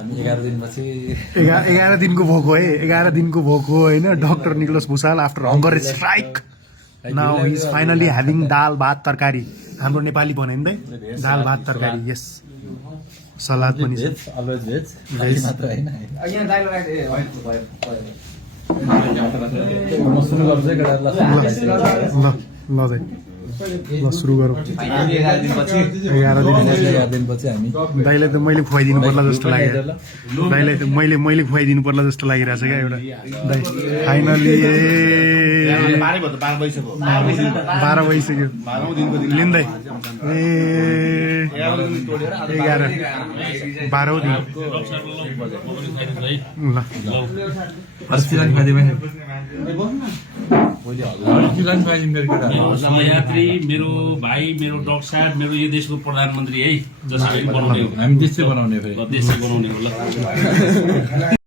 11 दिनपछि 11 दिनको भोक हो है 11 दिनको भोक हो होइन doctor Nicholas Bhusal after hunger strike now he is finally having dal bhat tarkari हाम्रो नेपाली बनायो नि त दाल भात तरकारी यस सलाद पनि छ अलवेज भेज भेज मात्र हैन यहाँ दाइ लगाए म सुरु गर्छु है केटाहरुलाई ल ल सुरु गरौँ 11 दिनपछि हामी दाइलाई त मैले खुवाइदिनु पर्ला जस्तो लाग्यो दाइलाई त मैले खुवाइदिनु पर्ला जस्तो लागिरहेछ क्या एउटा दाइ फाइनली 12 भइसक्यो लिँदै 11 12औं दिन ल सहयात्री मेरो भाइ मेरो डक्टर साहब मेरो यो देशको प्रधानमन्त्री है जसरी बनाउने हो हामी देशै बनाउने फेरि देशै बनाउने हो ल